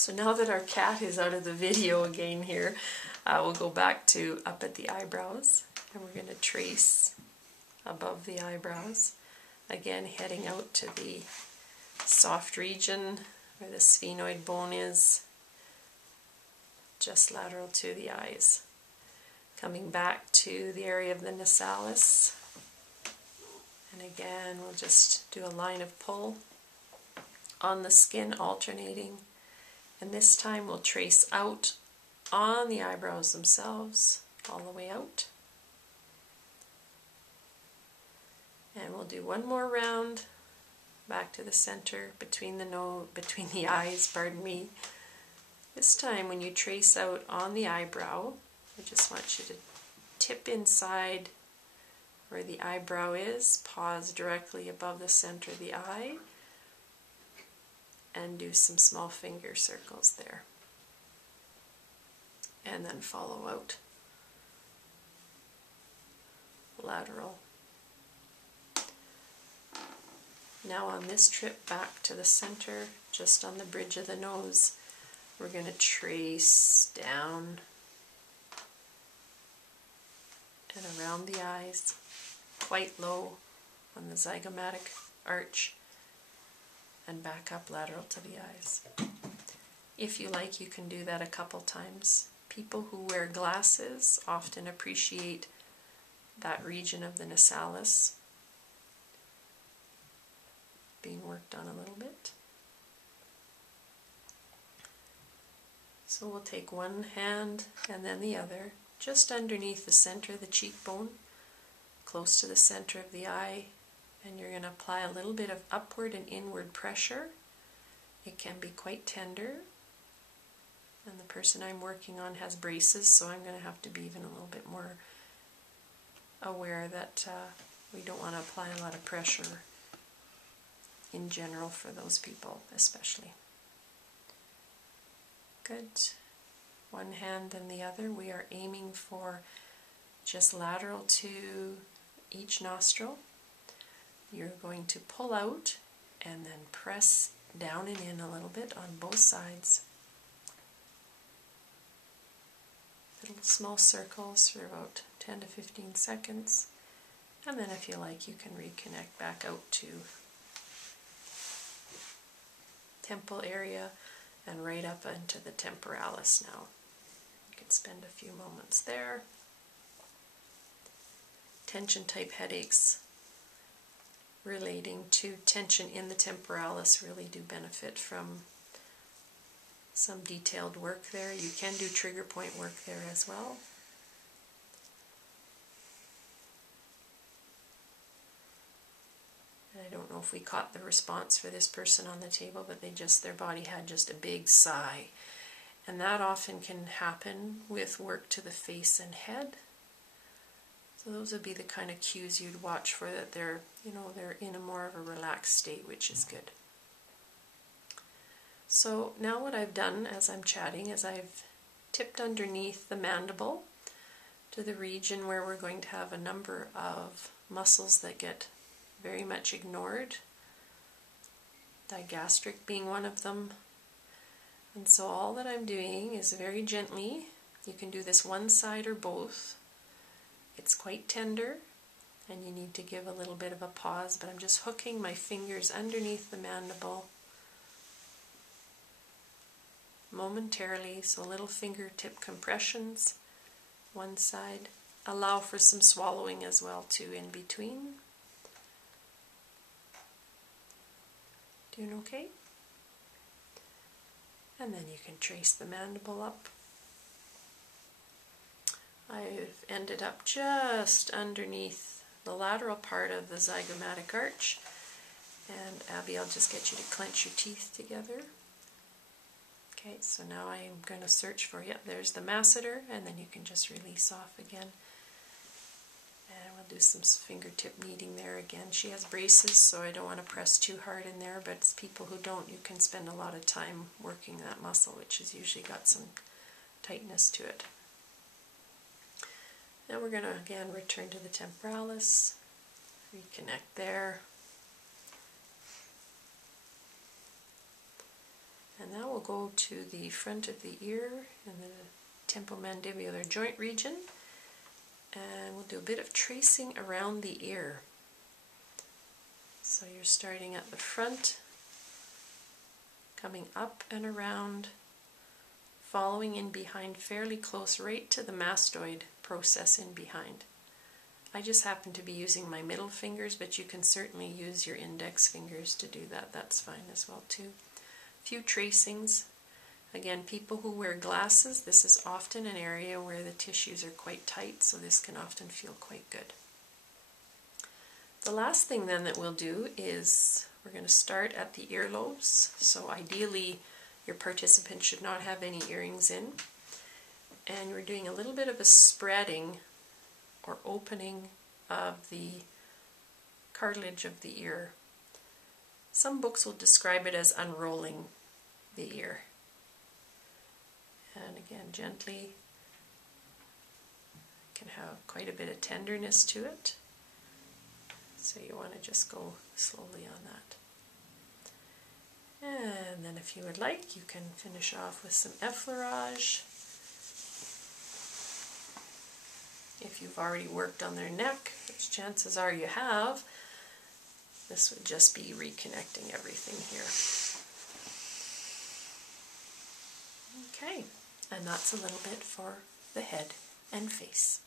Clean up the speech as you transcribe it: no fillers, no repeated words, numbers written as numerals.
So now that our cat is out of the video again here, we'll go back to up at the eyebrows, and we're going to trace above the eyebrows. Again, heading out to the soft region where the sphenoid bone is, just lateral to the eyes. Coming back to the area of the nasalis, and again we'll just do a line of pull on the skin, alternating, and this time we'll trace out on the eyebrows themselves all the way out. And we'll do one more round back to the center between the eyes, pardon me. This time when you trace out on the eyebrow, I just want you to tip inside where the eyebrow is, pause directly above the center of the eye, and do some small finger circles there. And then follow out lateral. Now on this trip back to the center, just on the bridge of the nose, we're going to trace down and around the eyes, quite low on the zygomatic arch, and back up lateral to the eyes. If you like, you can do that a couple times. People who wear glasses often appreciate that region of the nasalis being worked on a little bit. So we'll take one hand and then the other, just underneath the center of the cheekbone, close to the center of the eye, and you're going to apply a little bit of upward and inward pressure. It can be quite tender, and the person I'm working on has braces, so I'm going to have to be even a little bit more aware that we don't want to apply a lot of pressure in general for those people especially. Good. One hand and the other. We are aiming for just lateral to each nostril. You're going to pull out and then press down and in a little bit on both sides. Little small circles for about 10 to 15 seconds. And then if you like, you can reconnect back out to temple area and right up into the temporalis now. You can spend a few moments there. Tension type headaches relating to tension in the temporalis really do benefit from some detailed work there. You can do trigger point work there as well. And I don't know if we caught the response for this person on the table, but their body had just a big sigh. And that often can happen with work to the face and head. So those would be the kind of cues you'd watch for, that they're in a more of a relaxed state, which is good. So now what I've done as I'm chatting is I've tipped underneath the mandible to the region where we're going to have a number of muscles that get very much ignored, digastric being one of them. And so all that I'm doing is very gently, you can do this one side or both. It's quite tender and you need to give a little bit of a pause, but I'm just hooking my fingers underneath the mandible momentarily, so little fingertip compressions one side. Allow for some swallowing as well too in between. Doing okay? And then you can trace the mandible up. I've ended up just underneath the lateral part of the zygomatic arch. And Abby, I'll just get you to clench your teeth together. Okay, so now I'm going to search for, there's the masseter, and then you can just release off again. And we'll do some fingertip kneading there again. She has braces, so I don't want to press too hard in there, but it's people who don't, you can spend a lot of time working that muscle, which has usually got some tightness to it. Now we're going to again return to the temporalis, reconnect there, And now we'll go to the front of the ear and the temporomandibular joint region, and we'll do a bit of tracing around the ear. So you're starting at the front, coming up and around, following in behind fairly close right to the mastoid process in behind. I just happen to be using my middle fingers, but you can certainly use your index fingers to do that. That's fine as well too. A few tracings. Again, people who wear glasses, this is often an area where the tissues are quite tight, so this can often feel quite good. The last thing then that we'll do is we're going to start at the earlobes. So ideally your participant should not have any earrings in. And we're doing a little bit of a spreading or opening of the cartilage of the ear. Some books will describe it as unrolling the ear. And again, gently, can have quite a bit of tenderness to it. So you want to just go slowly on that. And then if you would like, you can finish off with some effleurage. If you've already worked on their neck, which chances are you have, this would just be reconnecting everything here. Okay, and that's a little bit for the head and face.